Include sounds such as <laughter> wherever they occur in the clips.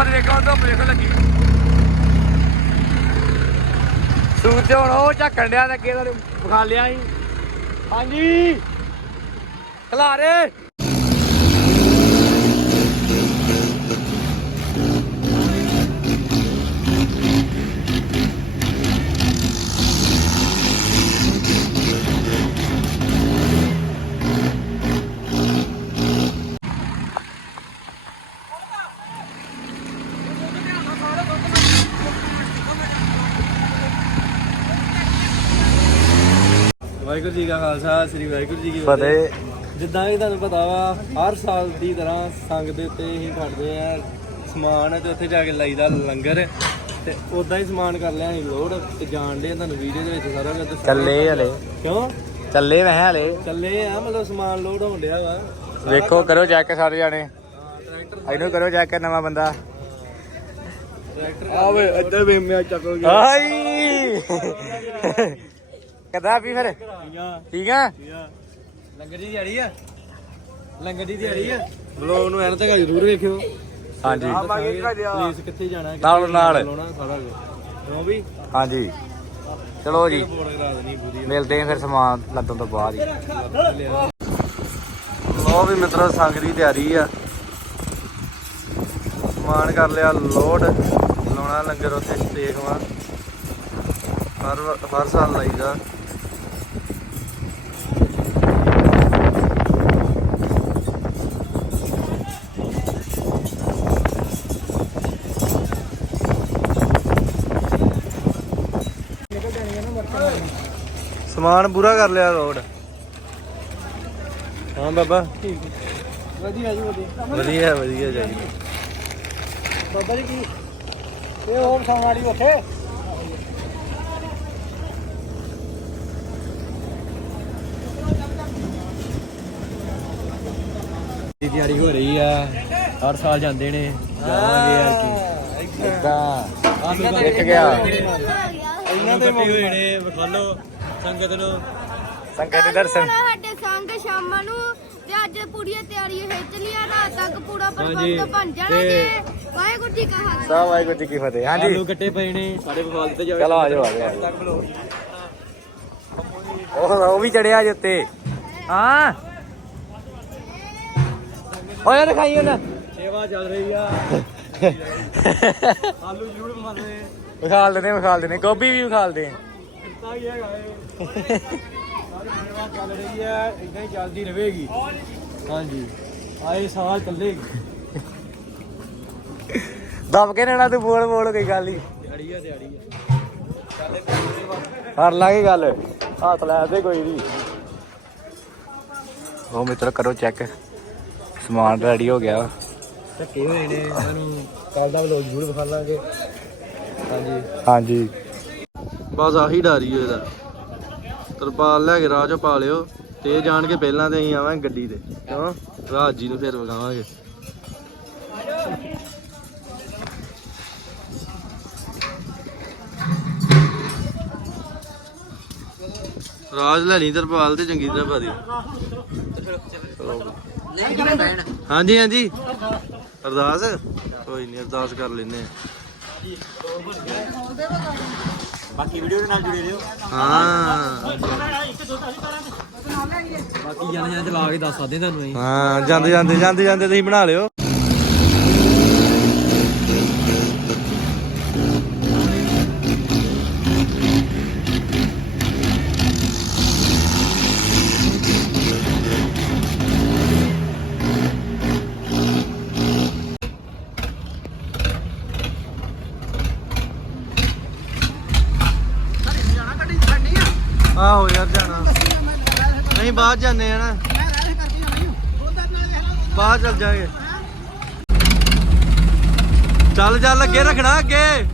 ਕਿਸਮਤ ਵੇਖੋ ਧੁੱਪ ਵੇਖੋ ਲੱਗੀ। ਸੂਰਜ ਹੁਣ ਉਹ ਝੱਕਣ ਡਿਆ ਤੇ ਅੱਗੇ ਤੁਹਾਨੂੰ ਵਿਖਾ ਲਿਆ ਸੀ। ਹਾਂਜੀ। ਖਲਾਰੇ। ਵਾਹਿਗੁਰੂ ਜੀ ਕਾ ਖਾਲਸਾ ਸ੍ਰੀ ਵਾਹਿਗੁਰੂ ਜੀ ਕੀ ਫਤਿਹ। ਜਿੱਦਾਂ ਕਿ ਤੁਹਾਨੂੰ ਪਤਾ ਵਾ ਹਰ ਸਾਲ ਦੀ ਤਰ੍ਹਾਂ ਸੰਗ ਦੇ ਉੱਤੇ ਹੀ ਖੜਦੇ ਆ ਸਮਾਨ ਤੇ ਉੱਥੇ ਜਾ ਕੇ ਲਾਈਦਾ ਲੰਗਰ। ਤੇ ਉਦਾਂ ਹੀ ਸਮਾਨ ਕਰ ਲਿਆ ਅਸੀਂ ਲੋਡ ਤੇ ਜਾਣ ਦੇ ਤੁਹਾਨੂੰ ਵੀਡੀਓ ਦੇ ਵਿੱਚ ਸਾਰਾ ਕੁਝ। ਚੱਲੇ ਹਲੇ। ਕਿਉਂ? ਚੱਲੇ ਮੈਂ ਹਲੇ। ਚੱਲੇ ਆ ਮਤਲਬ ਸਮਾਨ ਲੋਡ ਹੋਣ ਡਿਆ ਵਾ। ਵੇਖੋ ਕਰੋ ਚੈੱਕ ਸਾਰੇ ਜਾਣੇ। ਇਹਨੂੰ ਕਰੋ ਚੈੱਕ ਨਵਾਂ ਬੰਦਾ। ਟਰੈਕਟਰ ਆਵੇ ਇੱਧਰ ਵੀ ਮੈਂ ਚੱਕ ਹੋ ਹਾਈ ਕਦਾ ਵੀ ਫਿਰ? ਠੀਕ ਆ? ਲੰਗਰ ਦੀ ਦਿਹਾੜੀ ਆ। ਲੰਗਰ ਦੀ ਦਿਹਾੜੀ ਆ। ਬਲੋ ਨੂੰ ਐਨ ਤੱਕ ਜ਼ਰੂਰ ਵੇਖਿਓ। ਹਾਂਜੀ। ਪਲੀਜ਼ ਕਿੱਥੇ ਜਾਣਾ ਨਾਲ ਨਾਲ। ਲਾਉਣਾ ਸਾਰਾ ਕੁਝ ਕਿਉਂ ਵੀ? ਹਾਂਜੀ। ਚਲੋ ਜੀ। ਮਿਲਦੇ ਆਂ ਫਿਰ ਸਮਾਨ ਲੱਦਣ ਤੋਂ ਬਾਅਦ ਹੀ। ਲੋ ਵੀ ਮਿੱਤਰੋ ਸੰਗ ਦੀ ਤਿਆਰੀ ਆ। ਸਮਾਨ ਕਰ ਲਿਆ ਲੋਡ। ਲਾਉਣਾ ਲੰਗਰ ਉੱਥੇ ਹਰ ਵ- ਹਰ ਸਾਲ ਲਾਈਦਾ। ਸਮਾਨ ਪੂਰਾ ਕਰ ਲਿਆ ਲੋਡ ਹਾਂ ਬਾਬਾ। ਵਧੀਆ ਜੀ ਵਧੀਆ। ਵਧੀਆ ਵਧੀਆ ਜੀ। ਬਾਬਾ ਜੀ ਕੀ? ਇਹ ਹੋਰ ਸੌਣ ਵਾਲੀ ਉੱਥੇ? ਦੀ ਤਿਆਰੀ ਹੋ ਰਹੀ ਆ। ਹਰ ਸਾਲ ਜਾਂਦੇ ਨੇ। ਜਾਵਾਂਗੇ ਯਾਰ ਕੀ। ਇਦਾਂ। ਇੱਕ ਗਿਆ। ਇਹਨਾਂ ਦੇ ਹੋਏ ਨੇ ਵਿਖਾਲੋ ਸੰਗਤ ਨੂੰ। ਸੰਗਤ ਦੇ ਦਰਸ਼ਨ। ਸਾਡੇ ਸੰਗ ਸ਼ਾਮਾਂ ਨੂੰ ਤੇ ਅੱਜ ਪੂਰੀ ਤਿਆਰੀ ਖਿੱਚ ਲਿਆ ਰਾਤ ਤੱਕ ਪੂਰਾ ਪ੍ਰਬੰਧ ਬਣ ਜਾਣਾ ਜੇ ਵਾਹਿਗੁਰੂ ਜੀ ਕਾ ਖਾਲਸਾ। ਸਾ ਵਾਹਿਗੁਰੂ ਜੀ ਕੀ ਫਤਿਹ। ਹਾਂਜੀ। ਆਲੂ ਕੱਟੇ ਪਏ ਨੇ ਸਾਡੇ ਵਿਖਾਲ ਦਿੱਤੇ ਜਾਵੇ। ਚਲੋ ਆ ਜਾਓ ਆ ਜਾਓ ਉਹ ਉਹ ਵੀ ਚੜਿਆ ਜੇ ਉੱਤੇ। ਹਾਂ। ਓਏ ਦਿਖਾਈ ਉਹਨਾਂ। ਸੇਵਾ ਚੱਲ ਰਹੀ ਆ। <laughs> ਆਲੂ ਜ਼ਰੂਰ ਵਿਖਾਲੇ ਵਿਖਾਲ ਦਿੰਦੇ ਵਿਖਾਲ ਦਿੰਦੇ। ਗੋਭੀ ਵੀ ਵਿਖਾਲ ਦੇ। ਕਿੱਤਾ ਹੀ ਹੈਗਾ ਇਹ। ਸਾਰੀ ਸੇਵਾ ਚੱਲ ਰਹੀ ਹੈ ਇਦਾਂ ਹੀ ਚੱਲਦੀ ਰਹੇਗੀ। ਹਾਂਜੀ ਆਏ ਸਾਲ ਚੱਲੇਗੀ। ਦਬ ਕੇ ਰਹਿਣਾ ਤੂੰ ਬੋਲ ਬੋਲ ਕੋਈ ਗੱਲ ਹੀ ਦਿਹਾੜੀ ਆ ਦਿਹਾੜੀ ਆ। ਕਰ ਲਾਂਗੇ ਗੱਲ ਹੱਥ ਲੈ ਦੇ ਕੋਈ ਨਹੀਂ ਉਹ ਮਿੱਤਰ ਕਰੋ ਚੈੱਕ ਸਮਾਨ ਰੈਡੀ ਹੋ ਗਿਆ। ਧੱਕੇ ਹੋਏ ਨੇ ਇਹਨਾਂ ਨੂੰ ਕੱਲ ਦਾ ਵਲੋਗ ਜ਼ਰੂਰ ਵਿਖਾ ਲਾਂਗੇ। ਹਾਂਜੀ। ਹਾਂਜੀ। ਬਸ ਆਹੀ ਡਾਰੀ ਇਹਦਾ। ਤਰਪਾਲ ਲੈ ਕੇ ਰਾਹ ਚੋਂ ਪਾ ਲਿਓ ਤੇ ਇਹ ਜਾਣ ਕੇ ਪਹਿਲਾਂ ਤੇ ਅਸੀਂ ਆਵਾਂਗੇ ਗੱਡੀ ਤੇ। ਕਿਉਂ? ਰਾਜ ਜੀ ਨੂੰ ਫਿਰ ਵਿਖਾਵਾਂਗੇ। ਰਾਜ ਲੈ ਲਈ ਤਰਪਾਲ ਤੇ ਚੰਗੀ ਤਰ੍ਹਾਂ ਪਾ ਦੀ ਹਾਂਜੀ ਹਾਂਜੀ। ਅਰਦਾਸ? ਕੋਈ ਨਹੀਂ ਅਰਦਾਸ ਕਰ ਲੈਨੇ ਆ। ਬਾਕੀ ਵੀਡੀਓ ਦੇ ਨਾਲ ਜੁੜੇ ਰਹੋ। ਹਾਂ। ਬਾਕੀ ਜਾਣੇ ਜਾਣੇ ਚਲਾ ਕੇ ਦੱਸ ਸਕਦੇ ਤੁਹਾਨੂੰ ਅਸੀਂ। ਹਾਂ ਜਾਂਦੇ ਜਾਂਦੇ ਜਾਂਦੇ ਜਾਂਦੇ ਤੁਸੀਂ ਬਣਾ ਲਿਓ। ਆਹੋ ਯਾਰ ਜਾਣਾ। ਨਹੀਂ ਬਾਹਰ ਜਾਂਦੇ ਆ ਨਾ। ਬਾਹਰ ਚੱਲ ਜਾਗੇ। ਚੱਲ ਚੱਲ, ਅੱਗੇ ਰੱਖਣਾ, ਅੱਗੇ।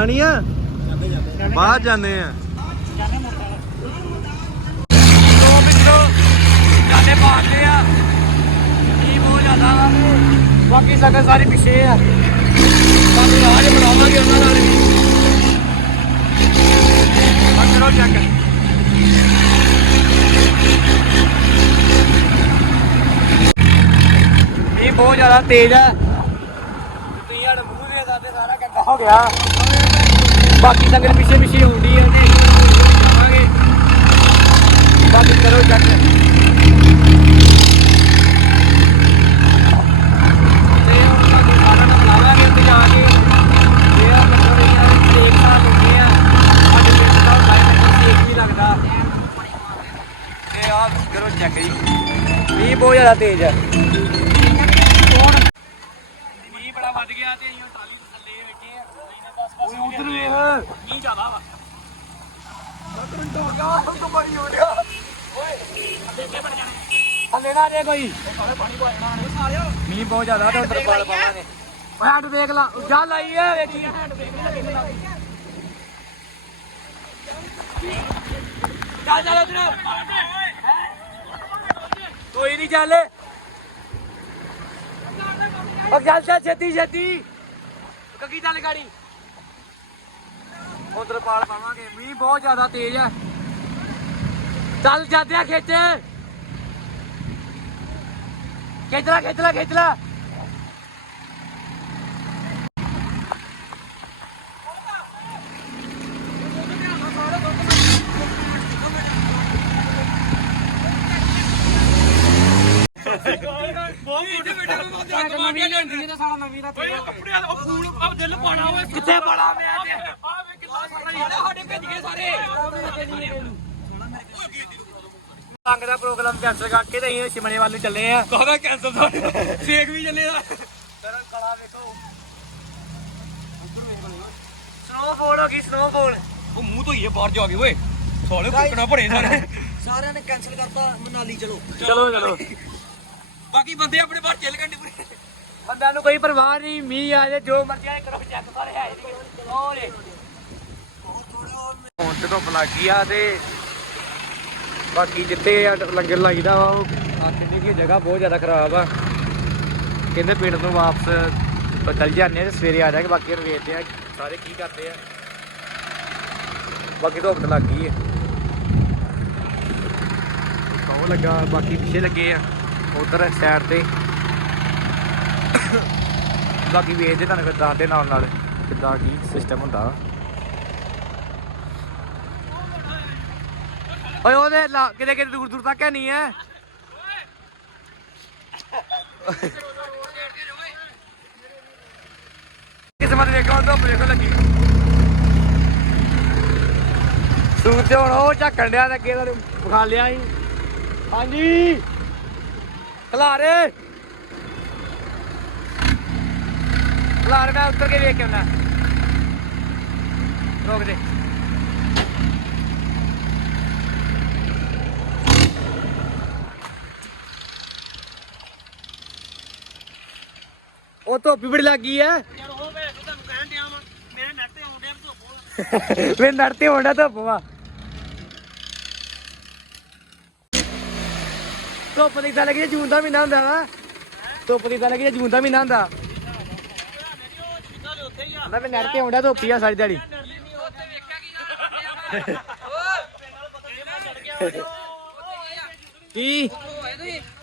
ਜਾਣਾ ਨਹੀਂ ਆ? ਬਾਹਰ ਜਾਂਦੇ ਆ। ਦੋ ਮਿੰਟੋ ਜਾਨੇ ਪਾਉਂਦੇ ਆ। ਬਾਕੀ ਸੰਗਤ ਸਾਰੀ ਪਿੱਛੇ ਆ। ਸਾਨੂੰ ਰਾਜ ਬਣਾਵਾਂਗੇ ਉਹਨਾਂ ਨਾਲ ਵੀ। ਆ ਚੱਕ ਇਹ ਬਹੁਤ ਜ਼ਿਆਦਾ ਤੇਜ਼ ਆ। ਤੁਸੀਂ ਹੜ ਮੂੰਹ ਦੇ ਸਾਰਾ ਕੱਟਾ ਹੋ ਗਿਆ। ਬਾਕੀ ਸੰਗਤ ਪਿੱਛੇ ਪਿੱਛੇ ਹੁੰਦੀ ਹੈ ਤੇ ਜਾਵਾਂਗੇ। ਬਾਕੀ ਕਰੋ ਚੱਕ। ਚੈੱਕ ਜੀ। ਮੀਂਹ ਬਹੁਤ ਜ਼ਿਆਦਾ ਤੇਜ਼ ਹੈ ਮੀਂਹ ਬੜਾ ਵੱਧ ਗਿਆ ਤੇ ਅਸੀਂ ਹੁਣ ਓਏ ਉਧਰ ਵੇਖ। ਮੀਂਹ ਜ਼ਿਆਦਾ ਵਾ। ਥੱਲੇ ਨਾ ਜੇ ਕੋਈ। ਮੀਂਹ ਬਹੁਤ ਜ਼ਿਆਦਾ ਤੇ ਉਧਰ ਪਾਲ ਪਾਵਾਂਗੇ ਓਏ ਹੱਟ ਦੇਖ ਲਾ ਜਾ ਲਾਈ ਆ ਵੇਖੀ। ਹੱਟ ਦੇਖ ਲਾ ਕਿੰਨੀ ਲੱਗੀ ਚੱਲ ਚੱਲ ਉਧਰ ਕੋਈ ਨਹੀਂ ਚੱਲ। ਚੱਲ ਚੱਲ ਛੇਤੀ ਚੱਲ ਗਾੜੀ। ਉਧਰ ਪਾਲ ਪਾਵਾਂਗੇ। ਮੀਂਹ ਬਹੁਤ ਜ਼ਿਆਦਾ ਤੇਜ਼ ਆ। ਚੱਲ ਜਾਂਦੇ ਆ ਖਿੱਚ ਖਿੱਚ ਲਾ ਖਿੱਚ ਲਾ ਖਿੱਚ ਲਾ ਕਿੱਥੇ ਪਾਣਾ ਮੈਂ ਸੰਗ ਦਾ ਪ੍ਰੋਗਰਾਮ ਕੈਂਸਲ ਕਰਕੇ ਤੇ ਅਸੀਂ ਸ਼ਿਮਲੇ ਵੱਲ ਨੂੰ ਚੱਲੇ ਆ। ਕਾਹਦਾ ਕੈਂਸਲ ਤੁਹਾਡੇ ਸੇਕ ਵੀ ਚੱਲੇ ਦਾ ਕਲਾ ਵੇਖੋ। ਸਨੋਫਾਲ ਹੋ ਗਈ ਸਨੋਫਾਲ ਉਹ ਮੂੰਹ ਧੋਈਏ ਬਾਹਰ ਜਾ ਕੇ ਓਏ। ਸਾਲੇ ਕੁੱਕਣਾ ਭੜੇ ਸਾਰੇ। ਸਾਰਿਆਂ ਨੇ ਕੈਨਸਲ ਕਰਤਾ ਮਨਾਲੀ ਚਲੋ। ਚਲੋ ਚਲੋ। ਬਾਕੀ ਬੰਦੇ ਆਪਣੇ ਬਾਹਰ ਚੱਲ ਗੰਡੇ ਪੂਰੇ। ਬੰਦਿਆਂ ਨੂੰ ਕੋਈ ਪਰਵਾਹ ਨਹੀਂ ਮੀਂਹ ਆ ਜੇ ਜੋ ਮਰਜ਼ੀ ਆਏ ਕਰੋ ਚੈੱਕ ਸਾਰੇ ਹੈ ਨਹੀਂ ਹੋਲੇ ਹੁਣ ਧੁੱਪ ਲੱਗ ਗਈ ਆ ਤੇ ਬਾਕੀ ਜਿੱਥੇ ਆ ਲੰਗਰ ਲੱਗਦਾ ਵਾ, ਉਹ ਆਖਦੇ ਕਿ ਜਗ੍ਹਾ ਬਹੁਤ ਜ਼ਿਆਦਾ ਖਰਾਬ ਆ। ਕਹਿੰਦੇ ਪਿੰਡ ਤੋਂ ਵਾਪਸ ਚੱਲ ਜਾਂਦੇ ਆ ਤੇ ਸਵੇਰੇ ਆ ਜਾਗੇ ਬਾਕੀ ਨੂੰ ਵੇਖਦੇ ਆ ਸਾਰੇ ਕੀ ਕਰਦੇ ਆ। ਬਾਕੀ ਧੁੱਪ ਲੱਗ ਗਈ ਹੈ ਉਹ ਲੱਗਾ, ਬਾਕੀ ਪਿੱਛੇ ਲੱਗੇ ਆ, ਉਧਰ ਸਾਈਡ ਤੇ। ਬਾਕੀ ਵੇਚਦੇ ਤੁਹਾਨੂੰ ਫਿਰ ਦੱਸਦੇ ਨਾਲ ਨਾਲ ਕਿੱਦਾਂ ਕੀ ਸਿਸਟਮ ਹੁੰਦਾ ਓਏ ਉਹਦੇ ਲਾ- ਕਿਤੇ ਕਿਤੇ ਦੂਰ ਦੂਰ ਤੱਕ ਹੈ ਨਹੀਂ ਹੈ। ਕਿਸਮਤ ਵੇਖੋ ਧੁੱਪ ਵੇਖੋ ਲੱਗੀ। ਸੂਰਜ ਹੁਣ ਉਹ ਝੱਕਣ ਡਿਆ ਤੇ ਅੱਗੇ ਤੁਹਾਨੂੰ ਵਿਖਾ ਲਿਆ ਸੀ। ਹਾਂਜੀ। ਖਲਾਰੇ। ਖਲਾਰੇ ਮੈਂ ਉੱਤਰ ਕੇ ਵੇਖ ਕੇ ਆਉਣਾ। ਰੋਕ ਦੇ ਉਹ ਧੁੱਪ ਬੜੀ ਲੱਗੀ ਐ ਯਾਰ ਉਹ ਵੇਖ ਤੁਹਾਨੂੰ ਕਹਿਣ ਡਿਆ ਵਾ ਮੇਰੇ ਨੈਟ ਤੇ ਆਉਂਦੇ ਆ ਧੁੱਪ, ਵੇ। ਨੜਤੇ ਹੋਣਾ ਧੁੱਪ ਵਾ ਧੁੱਪ ਦੀ ਤਾਂ ਲੱਗੀ ਜੂਨ ਦਾ ਮਹੀਨਾ ਹੁੰਦਾ ਵਾ। ਧੁੱਪ ਦੀ ਤਾਂ ਲੱਗੀ ਜੂਨ ਦਾ ਮਹੀਨਾ ਹੁੰਦਾ। ਆ ਮੈਂ ਨੜ ਤੇ ਆਉਂਦਾ ਧੁੱਪ ਆ ਸਾਰੀ ਦਿਹਾੜੀ। ਕੀ?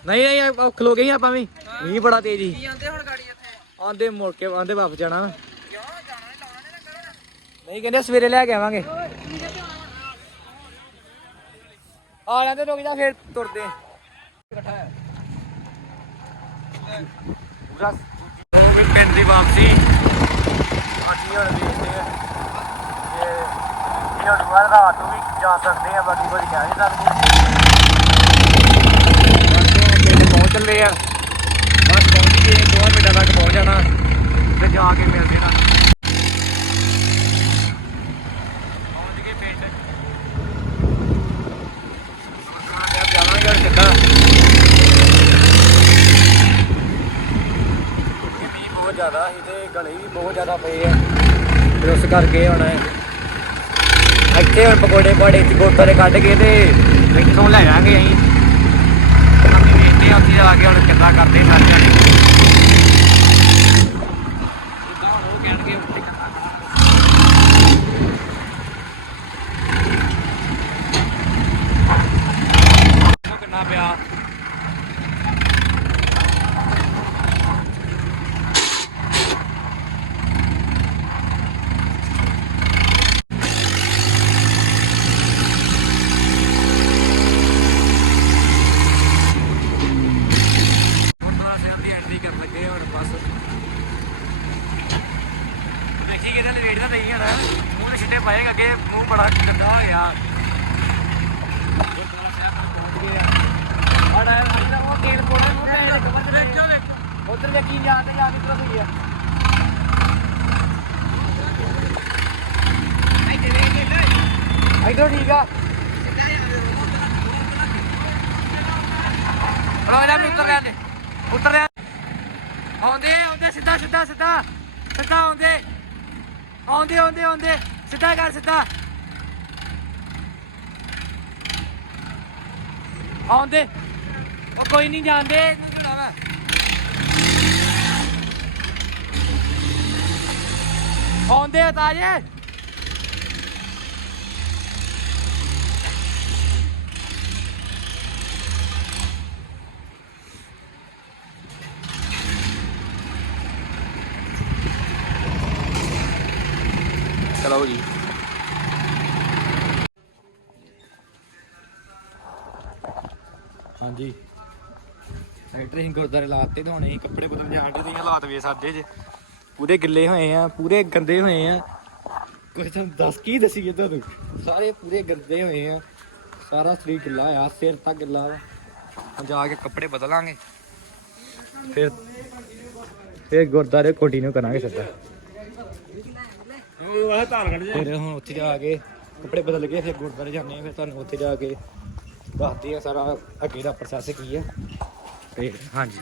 ਨਹੀਂ ਨਹੀਂ ਆ ਖਲੋ ਗਏ ਆਪਾਂ ਵੀ। ਮੀਂਹ ਬੜਾ ਤੇਜ਼ ਆਂਦੇ ਮੁੜ ਕੇ ਆਂਦੇ ਵਾਪਸ ਜਾਣਾ ਨਾ ਨਹੀਂ ਕਹਿੰਦੇ ਸਵੇਰੇ ਲੈ ਕੇ ਆਵਾਂਗੇ। ਆ ਜਾਂਦੇ ਰੁਕ ਜਾ ਫੇਰ ਤੁਰਦੇ। ਪੂਰਾ ਪਿੰਡ ਦੀ ਵਾਪਸੀ। ਅਸੀਂ ਹੁਣ ਦੇਖਦੇ ਆ। ਕਿ ਇਹ ਹੁਣ ਬਾਅਦ ਰਾਤ ਨੂੰ ਵੀ ਜਾ ਸਕਦੇ ਆ ਬਾਕੀ ਕੋਈ ਕਹਿ ਨਹੀਂ ਸਕਦੇ। ਪਹੁੰਚ ਚੱਲੇ ਆ। ਮਿੰਟਾਂ ਤੱਕ ਪਹੁੰਚ ਜਾਣਾ ਤੇ ਜਾ ਕੇ ਮਿਲ ਦੇਣਾ। ਪਹੁੰਚ ਗਏ ਪਿੰਡ। ਆ ਜਾਵਾਂਗੇ ਮੀਂਹ ਬਹੁਤ ਜ਼ਿਆਦਾ ਸੀ ਤੇ ਗਲੇ ਵੀ ਬਹੁਤ ਜ਼ਿਆਦਾ ਪਏ ਆ ਤੇ ਉਸ ਕਰਕੇ ਹੁਣ ਇੱਥੇ ਹੁਣ ਪਕੌੜੇ ਪਾੜੇ ਚ ਬੋਤਲ ਕੱਢ ਕੇ ਤੇ ਇੱਥੋਂ ਲੈ ਜਾਾਂਗੇ ਅਸੀਂ। ਅਸੀਂ ਵੇਖਦੇ ਹਾਂ ਉੱਥੇ ਜਾ ਕੇ ਹੁਣ ਕਿੱਦਾਂ ਕਰਦੇ ਸਾਰੇ ਜਾਣੇ ਪਾਏਗਾ ਅੱਗੇ ਮੂੰਹ ਬੜਾ ਗੰਦਾ ਹੋ ਗਿਆ ਗੁਰਦੁਆਰਾ ਸਾਹਿਬ ਤੱਕ ਪਹੁੰਚ ਗਏ ਆ ਆੜਾ ਆੜਾ ਉਹ ਤੇਲ ਕੋੜੇ ਨੂੰ ਪੈ ਦੇ ਕਬਰ ਤੇ ਉਧਰ ਵੇਖੀ ਜਾ ਤੇ ਜਾ ਕੇ ਤੁਰ ਗਈ ਆ ਇਧਰ ਠੀਕ ਆ। ਰਾਜਾ ਨੂੰ ਉਤਰ ਰਿਹਾ ਤੇ ਉਤਰ ਰਿਹਾ। ਆਉਂਦੇ ਆਉਂਦੇ, ਸਿੱਧਾ ਸਿੱਧਾ ਸਿੱਧਾ। ਸਿੱਧਾ ਆਉਂਦੇ। ਆਉਂਦੇ ਆਉਂਦੇ ਆਉਂਦੇ। ਸਿੱਧਾ ਕਰ, ਸਿੱਧਾ। ਆਉਂਦੇ। ਉਹ ਕੋਈ ਨਹੀਂ ਜਾਣਦੇ। ਆਉਂਦੇ ਆ ਤਾਜੇ। ਚਲੋ ਜੀ। ਹਾਂਜੀ। ਫੈਕਟਰੀ ਹੀ ਗੁਰਦਾਰੇ ਲਾਤੇ ਤੇ ਹੁਣ ਅਸੀਂ ਕੱਪੜੇ ਬਦਲ ਜਾਣ ਦੇ ਹਾਲਾਤ ਵੇ ਸਾਡੇ ਜੇ। ਪੂਰੇ ਗਿੱਲੇ ਹੋਏ ਆ, ਪੂਰੇ ਗੰਦੇ ਹੋਏ ਆ। ਕੋਈ ਤੁਹਾਨੂੰ ਦੱਸ ਕੀ ਦਸੀਏ ਤੁਹਾਨੂੰ? ਸਾਰੇ ਪੂਰੇ ਗੰਦੇ ਹੋਏ ਆ। ਸਾਰਾ ਸਰੀਰ ਗਿੱਲਾ ਆ, ਸਿਰ ਤੱਕ ਗਿੱਲਾ ਵਾ। ਜਾ ਕੇ ਕੱਪੜੇ ਬਦਲਾਂਗੇ। ਫਿਰ ਫਿਰ ਗੁਰਦਾਰੇ ਕੋਟੀ ਨੂੰ ਕਰਾਂਗੇ ਫਿਰ ਹੁਣ ਉੱਥੇ ਜਾ ਕੇ ਕੱਪੜੇ ਬਦਲ ਕੇ ਫਿਰ ਗੁਰਦੁਆਰੇ ਜਾਂਦੇ ਆ ਫਿਰ ਤੁਹਾਨੂੰ ਉੱਥੇ ਜਾ ਕੇ ਦੱਸਦੇ ਆ ਸਾਰਾ ਅੱਗੇ ਦਾ ਪ੍ਰੋਸੈਸ ਕੀ ਆ ਤੇ ਹਾਂਜੀ।